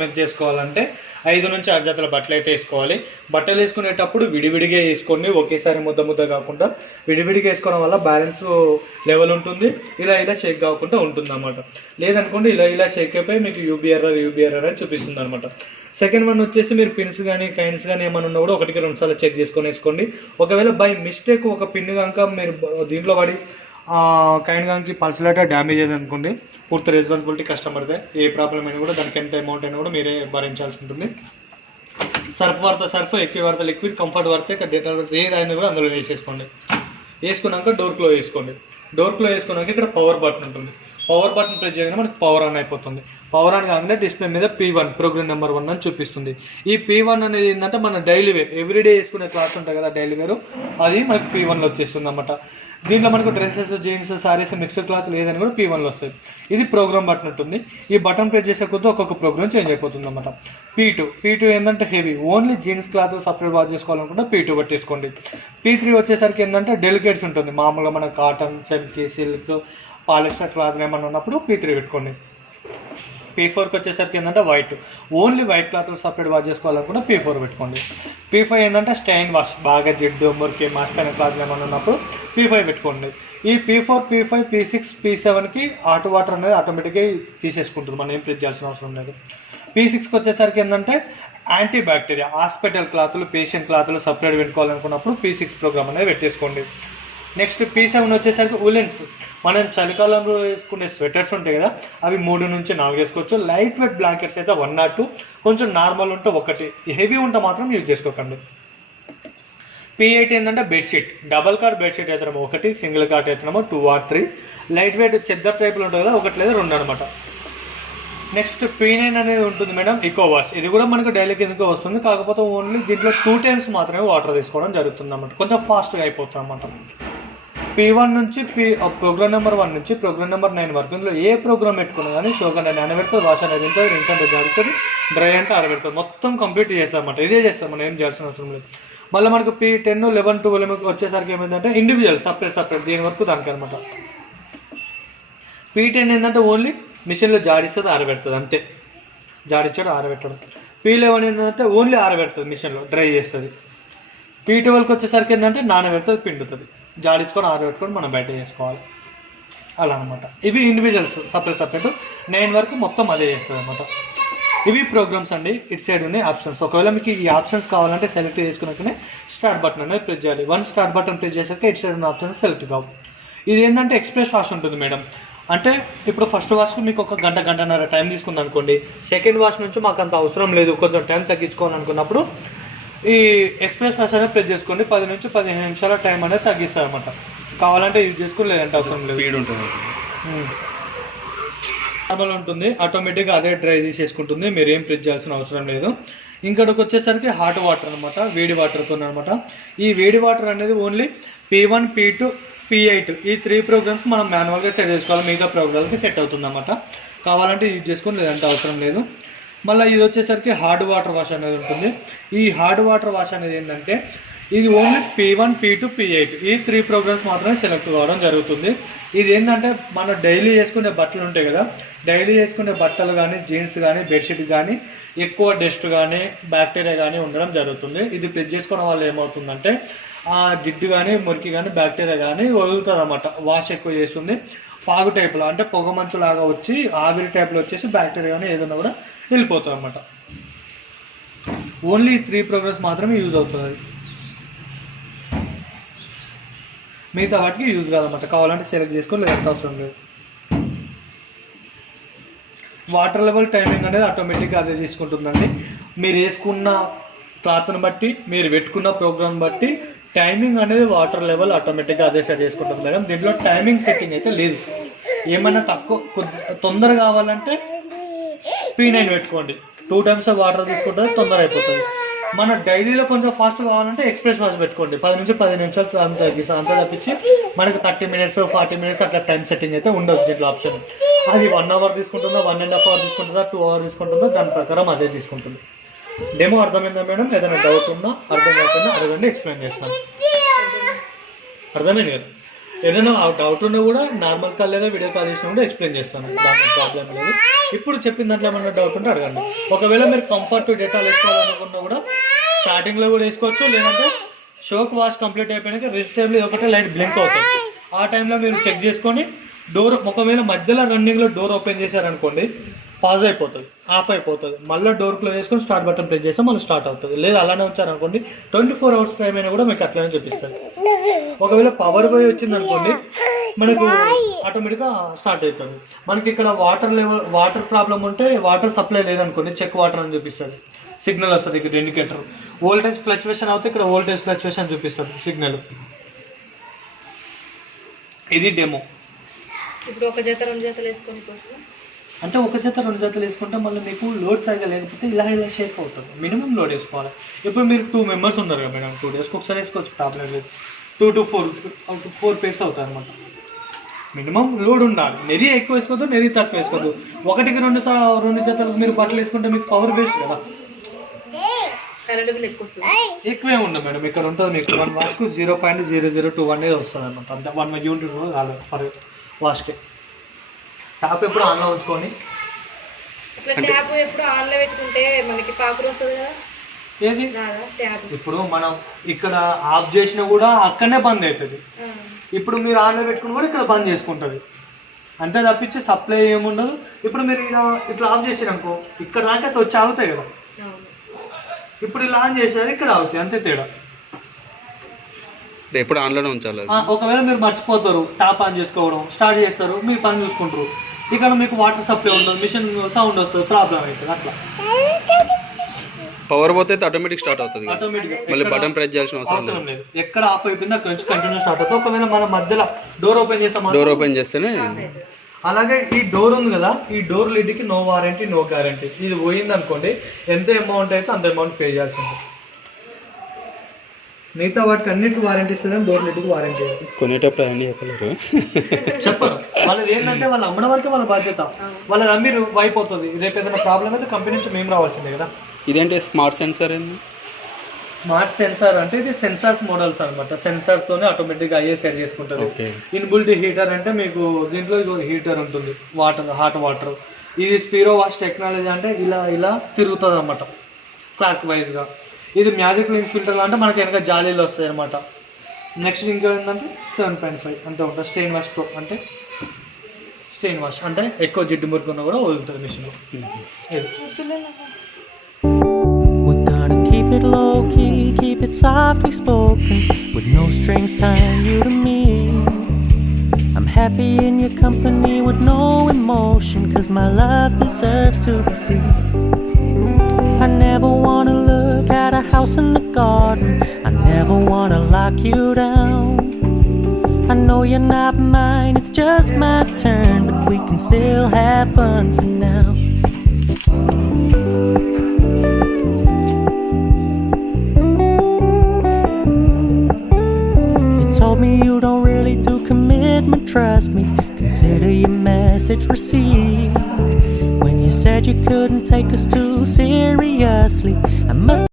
Mess చేసుకోవాలంటే 5 నుంచి 6 జతల బట్టలు అయితే వేసుకోవాలి. బట్టలు వేసుకునేటప్పుడు విడివిడిగా వేసుకోండి, ఒకేసారి ముద్ద కాకుండా విడివిడిగా వేసుకోవడం వల్ల బ్యాలెన్స్ లెవెల్ ఉంటుంది, ఇలా షేక్ కాకుండా ఉంటుంది అన్నమాట. లేదనుకోండి ఇలా షేక్ అయిపోయి మీకు యూబీ ఎర్రర్ అని చూపిస్తుంది అనమాట. సెకండ్ వన్ వచ్చేసి మీరు పిన్స్ కానీ కైన్స్ కానీ ఏమైనా ఉన్నా కూడా 1-2 సార్లు చెక్ చేసుకొని వేసుకోండి. ఒకవేళ బై మిస్టేక్ ఒక పిన్ కనుక మీరు దీంట్లో పడి కైన్ కనుక పల్సలేటర్ డ్యామేజ్ అయ్యేది అనుకోండి, పూర్తి రెస్పాన్సిబిలిటీ కస్టమర్దే. ఏ ప్రాబ్లం అయినా కూడా దానికి ఎంత అమౌంట్ అయినా కూడా మీరే భరించాల్సి ఉంటుంది. సర్ఫ్ ఎక్కువ వాడితే లిక్విడ్, కంఫర్ట్ వాడితే డెటాల్ ఏదైనా కూడా అందులో వేసేసుకోండి. వేసుకున్నాక డోర్ క్లోజ్ చేసుకోండి. డోర్ క్లోజ్ చేసుకున్నాక ఇక్కడ పవర్ బటన్ ఉంటుంది. పవర్ బటన్ ప్రెస్ చేయగానే మనకి పవర్ ఆన్ అయిపోతుంది. పవర్ ఆన్ కాగానే డిస్ప్లే మీద P1 ప్రోగ్రామ్ నెంబర్ 1 అని చూపిస్తుంది. ఈ P1 అనేది ఏంటంటే మన డైలీ వేర్ ఎవ్రీడే వేసుకునే క్లాత్ ఉంటాయి కదా డైలీ వేరు, అది మనకి P1లో వచ్చేస్తుంది అన్నమాట. దీంట్లో మనకు dresses, jeans, saris, mixed cloth లేదని కూడా P1లో వస్తుంది. ఇది ప్రోగ్రామ్ బటన్ ఉంటుంది. ఈ బటన్ ప్రెస్ చేసే కొద్దీ ఒక్కొక్క ప్రోగ్రామ్ చేంజ్ అయిపోతుంది అన్నమాట. P2 ఏంటంటే heavy, only jeans cloth separate wash చేసుకోవాలనుకుంటే P2 పట్టేసుకోండి. P3 వచ్చేసరికి ఏంటంటే డెలికేట్స్ ఉంటుంది, మామూలుగా మన కాటన్, చమ్కీ, సిల్క్, పాలిస్టర్ క్లాత్ ఏమన్నా ఉన్నప్పుడు P3 పెట్టుకోండి. P4కి వచ్చేసరికి ఏంటంటే white, only white cloth separate wash చేసుకోవాలనుకుంటే P4 పెట్టుకోండి. P5 ఏంటంటే స్టైన్ వాష్, బాగా జిడ్డు, మురికి, మాసిపోయిన క్లాత్ ఏమన్నా ఉన్నప్పుడు P5 పెట్టుకోండి. ఈ P4, P5, P6, P7కి hot water అనేది ఆటోమేటిక్గా తీసేసుకుంటుంది, మనం ఏం ప్రెస్ చేయాల్సిన అవసరం లేదు. P6కి వచ్చేసరికి ఏంటంటే యాంటీ బ్యాక్టీరియా, హాస్పిటల్ క్లాతులు, పేషెంట్ క్లాతులు సపరేట్ పెట్టుకోవాలనుకున్నప్పుడు P6 ప్రోగ్రామ్ అనేది పెట్టేసుకోండి. నెక్స్ట్ P7 వచ్చేసరికి ఉలెన్స్, మనం చలికాలంలో వేసుకునే స్వెటర్స్ ఉంటాయి కదా, అవి 3 నుంచి 4 వేసుకోవచ్చు. లైట్ వెయిట్ బ్లాంకెట్స్ అయితే 1 or 2, కొంచెం నార్మల్ ఉంటే 1, హెవీ ఉంటే మాత్రం యూజ్ చేసుకోకండి. P8 ఏంటంటే బెడ్షీట్, డబల్ కాట్ బెడ్షీట్ అయితే 1, సింగిల్ కాట్ అయితే 2 or 3, లైట్ వెయిట్ చెద్దర్ టైప్లో ఉంటుంది కదా, 1 లేదా 2 అనమాట. నెక్స్ట్ P9 అనేది ఉంటుంది మేడం, ఈకో వాష్. ఇది కూడా మనకు డైలీ కిందకే వస్తుంది, కాకపోతే ఓన్లీ దీంట్లో 2 times మాత్రమే వాటర్ తీసుకోవడం జరుగుతుంది అన్నమాట, కొంచెం ఫాస్ట్గా అయిపోతుంది అన్నమాట. P1 నుంచి ప్రోగ్రామ్ నెంబర్ 1 నుంచి ప్రోగ్రామ్ నెంబర్ 9 వరకు ఇందులో ఏ ప్రోగ్రామ్ పెట్టుకున్నా కానీ షోక్ అంటే నానబెడుతుంది, వాష్ అనేది ఉంటుంది, రిన్స్ అంటే జారిస్తుంది, డ్రై అంటే ఆరబెడుతుంది, మొత్తం కంప్లీట్ చేస్తాం అన్నమాట. ఇదే చేస్తాం, మనం ఏం చేయాల్సిన అవసరం లేదు. మళ్ళీ మనకు P10, 11, 12 వచ్చేసరికి ఏమైందంటే ఇండివిజువల్ సపరేట్ దీని వరకు దానికి అనమాట. P10 ఏంటంటే ఓన్లీ మిషన్లో జాడిస్తుంది, ఆరబెడుతుంది, అంతే, జాడించడం ఆరబెట్టడం. P11 ఏంటంటే ఓన్లీ ఆరబెడుతుంది, మిషన్లో డ్రై చేస్తుంది. P12కి వచ్చేసరికి ఏంటంటే నానబెడుతుంది, పిండుతుంది, జాడించుకొని ఆరబెట్టుకొని మనం బయట చేసుకోవాలి, అలా అనమాట. ఇవి ఇండివిజువల్స్ సపరేట్ 9 వరకు మొత్తం అదే చేస్తుంది అనమాట. ఇవి ప్రోగ్రామ్స్ అండి. ఇటు సైడ్ ఉన్నాయి ఆప్షన్స్. ఒకవేళ మీకు ఈ ఆప్షన్స్ కావాలంటే సెలెక్ట్ చేసుకున్నాకనే స్టార్ట్ బటన్ అనేది ప్రెస్ చేయాలి. స్టార్ట్ బటన్ ప్రెస్ చేసాక ఇటు సైడ్ ఉన్న ఆప్షన్స్ సెలెక్ట్ కావు. ఇది ఏంటంటే ఎక్స్ప్రెస్ వాష్ ఉంటుంది మేడం. అంటే ఇప్పుడు ఫస్ట్ వాష్కి మీకు ఒక గంటన్నర టైం తీసుకుంది అనుకోండి, సెకండ్ వాష్ నుంచి మాకు అంత అవసరం లేదు, కొంచెం టైం తగ్గించుకోవాలనుకున్నప్పుడు ఈ ఎక్స్ప్రెస్ వాష్ అనేది ప్రెస్ చేసుకోండి. 10 నుంచి 15 నిమిషాల టైం అనేది తగ్గిస్తుంది అనమాట. కావాలంటే యూజ్ చేసుకుని, లేదంటే అవసరం లేదు. స్పీడ్ ఉంటుంది, నార్మల్ ఉంటుంది, ఆటోమేటిక్గా అదే డ్రై తీసేసుకుంటుంది, మీరు ఏం ప్రెస్ చేయాల్సిన అవసరం లేదు. ఇంకటికి వచ్చేసరికి హాట్ వాటర్ అనమాట, వేడి వాటర్తో అనమాట. ఈ వేడి వాటర్ అనేది ఓన్లీ P1, P2, P8 ఈ 3 ప్రోగ్రామ్స్ మనం మాన్యువల్గా సెట్ చేసుకోవాలి, మిగతా ప్రోగ్రామ్కి సెట్ అవుతుంది అన్నమాట. కావాలంటే యూజ్ చేసుకుని, లేదంటే అవసరం లేదు. మళ్ళీ ఇది వచ్చేసరికి హార్డ్ వాటర్ వాష్ అనేది ఉంటుంది. ఈ హార్డ్ వాటర్ వాష్ అనేది ఏంటంటే ఇది ఓన్లీ P1, P2, P8 ఈ 3 ప్రోగ్రామ్స్ మాత్రమే సెలెక్ట్ కావడం జరుగుతుంది. ఇది ఏంటంటే మన డైలీ వేసుకునే బట్టలు ఉంటాయి కదా, డైలీ వేసుకునే బట్టలు కానీ, జీన్స్ కానీ, బెడ్షీట్ కానీ ఎక్కువ డస్ట్ కానీ, బ్యాక్టీరియా కానీ ఉండడం జరుగుతుంది. ఇది ప్రెస్ చేసుకోవడం వల్ల ఏమవుతుందంటే ఆ జిడ్డు కానీ, మురికి కానీ, బ్యాక్టీరియా కానీ వదులుతుంది అన్నమాట. వాష్ ఎక్కువ చేస్తుంది, ఫాగు టైప్లో అంటే పొగ మంచు లాగా వచ్చి ఆవిరి టైప్లో వచ్చేసి బ్యాక్టీరియా కానీ ఏదైనా కూడా వెళ్ళిపోతుంది అన్నమాట. ఓన్లీ 3 ప్రోగ్రామ్స్ మాత్రమే యూజ్ అవుతుంది, మిగతా వాటికి యూజ్ కాదన్నమాట. కావాలంటే సెలెక్ట్ చేసుకొని, లేదంటే అవసరం లేదు. వాటర్ లెవెల్ టైమింగ్ అనేది ఆటోమేటిక్గా అదే తీసుకుంటుందండి. మీరు వేసుకున్న క్లాత్ని బట్టి, మీరు పెట్టుకున్న ప్రోగ్రామ్ బట్టి టైమింగ్ అనేది వాటర్ లెవెల్ ఆటోమేటిక్గా అదే సెట్ చేసుకుంటుంది మేడం. దీంట్లో టైమింగ్ సెట్టింగ్ అయితే లేదు. ఏమైనా తొందర కావాలంటే P9 పెట్టుకోండి, 2 times వాటర్ తీసుకుంటుంది, తొందర అయిపోతుంది. మన డైలీలో కొంచెం ఫాస్ట్ కావాలంటే ఎక్స్ప్రెస్ వాష్ పెట్టుకోండి, 10 నుంచి 15 నిమిషాలు అంత తగ్గిస్తుంది. అంతా తప్పించి మనకు 30 minutes, 40 minutes అట్లా టైం సెట్టింగ్ అయితే ఉండదు దీంట్లో ఆప్షన్. అది 1 hour తీసుకుంటుందా, 1.5 hour తీసుకుంటుందా, 2 hours తీసుకుంటుందా, దాని ప్రకారం అదే తీసుకుంటుంది. డెమో అర్థమైందా మేడం? ఏదైనా డౌట్ ఉన్నా, అర్థం కాకుండా అడగండి, ఎక్స్ప్లెయిన్ చేస్తాను. అర్థమైంది కదా? ఏదైనా డౌట్ ఉన్నా కూడా నార్మల్ కాల్ లేదా వీడియో కాల్ చేసినా కూడా ఎక్స్ప్లెయిన్ చేస్తాను, దానికి ప్రాబ్లం లేదు. ఇప్పుడు చెప్పిన దాంట్లో ఏమన్నా డౌట్ ఉంటే అడగండి. ఒకవేళ మీరు కంఫర్ట్ డెటాల్ వేసుకోవాలనుకున్నా కూడా స్టార్టింగ్లో కూడా వేసుకోవచ్చు, లేదంటే షోక్ వాష్ కంప్లీట్ అయిపోయాక రిజిస్టర్లో ఒకటే లైట్ బ్లింక్ అవుతుంది. ఆ టైంలో మీరు చెక్ చేసుకొని డోర్ ఒకవేళ మధ్యలో రన్నింగ్లో డోర్ ఓపెన్ చేశారనుకోండి పాజ్ అయిపోతుంది, ఆఫ్ అయిపోతుంది. మళ్ళీ డోర్ క్లోజ్ చేసుకొని స్టార్ట్ బటన్ ప్రెస్ చేస్తే మళ్ళీ స్టార్ట్ అవుతుంది. లేదా అలానే వచ్చారనుకోండి 24 hours టైం అయినా కూడా మీకు అట్లనే చూపిస్తుంది. ఒకవేళ పవర్ పోయి వచ్చింది అనుకోండి మనకు ఆటోమేటిక్గా స్టార్ట్ అవుతుంది. మనకి ఇక్కడ వాటర్ ప్రాబ్లం ఉంటే వాటర్ సప్లై లేదనుకోండి చెక్ వాటర్ అని చూపిస్తుంది, సిగ్నల్ వస్తుంది ఇక్కడ ఇండికేటర్. వోల్టేజ్ ఫ్లక్చువేషన్ అవుతే ఇక్కడ వోల్టేజ్ ఫ్లక్చువేషన్ చూపిస్తుంది సిగ్నల్. ఇది డెమో. ఇప్పుడు ఒక జత 2 జతలు వేసుకొని అంటే ఒక జత 2 జతలు వేసుకుంటే మళ్ళీ మీకు లోడ్ సరిగా లేకపోతే ఇలా షేక్ అవుతుంది. మినిమం లోడ్ వేసుకోవాలి. ఇప్పుడు మీరు 2 members ఉన్నారు కదా మేడం, 2 daysకి ఒకసారి వేసుకోవచ్చు, ప్రాబ్లం లేదు. 2 to 4 pairs అవుతాయి అనమాట. మినిమం లోడ్ ఉండాలి. నెరి ఎక్కువ వేసుకోవద్దు, నెరి తక్కువ వేసుకోవద్దు. 1కి 2 జతలు మీరు బట్టలు వేసుకుంటే మీకు పవర్ వేస్ట్ కదా, ఎక్కువే ఉండదు మేడం. ఇక్కడ ఉంటుంది మీకు 1 washకు 0.002 అనేది వస్తుంది అనమాట. అంతే 1 unit కూడా కాలేదు ఫర్ వాష్కి. ట్యాప్ ఎప్పుడు ఆన్లో ఉంచుకొని ట్యాప్ ఎప్పుడు ఆన్లో పెట్టుకుంటే మనకి పాకురు వస్తుంది కదా. ఏది ఇప్పుడు మనం ఇక్కడ ఆఫ్ చేసినా కూడా అక్కడనే బంద్ అవుతుంది. ఇప్పుడు మీరు ఆన్లో పెట్టుకుని కూడా ఇక్కడ బంద్ చేసుకుంటుంది, అంతే తప్పించి సప్లై ఏముండదు. ఇప్పుడు మీరు ఇట్లా ఆఫ్ చేసారనుకో ఇక్కడ దాకా వచ్చి ఆగుతాయి కదా, ఇప్పుడు ఇలా ఆన్ చేసారు ఇక్కడ ఆగుతాయి, అంతే తేడా. ఎప్పుడు ఆన్లోనే ఉంచాలి. ఒకవేళ మీరు మర్చిపోతారు ట్యాప్ ఆన్ చేసుకోవడం, స్టార్ట్ చేస్తారు, మీ పని చూసుకుంటారు, ఇక్కడ మీకు వాటర్ సప్లై ఉండదు, మిషన్ సౌండ్ వస్తుంది, ప్రాబ్లం అవుతుంది. అట్లా పవర్ పోతే ఆటోమేటిక్ స్టార్ట్ అవుతుంది, ఆటోమేటిక్ మళ్ళీ బటన్ ప్రెస్ చేయాల్సిన అవసరం లేదు. ఎక్కడ ఆఫ్ అయిపోయింది అక్కడ నుంచి కంటిన్యూ స్టార్ట్ అవుతుంది. ఒకవేళ మనం మధ్యలో డోర్ ఓపెన్ చేస్తాం, డోర్ ఓపెన్ చేస్తేనే. అలాగే ఈ డోర్ ఉంది కదా, ఈ డోర్ లిడ్కి నో వారంటీ నో గ్యారంటీ. ఇది పోయింది అనుకోండి ఎంత అమౌంట్ అయితే అంత అమౌంట్ పే చేయాల్సింది. మిగతా వాటికి అన్నిటికి వారంటీ ఇస్తుంది, డోర్ లిడ్కి వారంటీ కొనేటప్పుడు అన్నీ చెప్పరు. వాళ్ళది ఏంటంటే వాళ్ళు అమ్మడం వరకే వాళ్ళ బాధ్యత. వాళ్ళది అమ్మిరు అయిపోతుంది. రేపు ఏదైనా ప్రాబ్లం అయితే కంపెనీ నుంచి మేము రావాల్సిందే కదా. ఇదేంటి స్మార్ట్ సెన్సార్ ఏంది? స్మార్ట్ సెన్సార్ అంటే ఇది సెన్సార్స్ మోడల్స్ అనమాట. సెన్సార్స్ తోనే ఆటోమేటిక్గా అయ్యే సెట్ చేసుకుంటుంది. ఇన్బుల్ట్ హీటర్ అంటే మీకు దీంట్లో హీటర్ ఉంటుంది, హాట్ వాటర్. ఇది స్పీరో వాష్ టెక్నాలజీ అంటే ఇలా తిరుగుతుంది అనమాట క్లాక్ వైజ్గా. ఇది మ్యాజిక్ లింక్ ఫిల్టర్ అంటే మనకి వెనక జాలీలు వస్తాయి అనమాట. నెక్స్ట్ ఇంకా ఏంటంటే 7.5 అంతే ఉంటుంది. స్టెయిన్ వాష్ ప్రో అంటే స్టెయిన్ వాష్ అంటే ఎక్కువ జిడ్డు మురుకున్న కూడా వదులుతుంది machine. Keep it low key, keep it softly spoken, with no strings tying you to me. I'm happy in your company with no emotion, 'cause my love deserves to be free. I never wanna look at a house in the garden, I never wanna lock you down. I know you're not mine, it's just my turn, but we can still have fun for now. Told me you don't really do commitment, trust me, consider your message received. When you said you couldn't take us too seriously, I must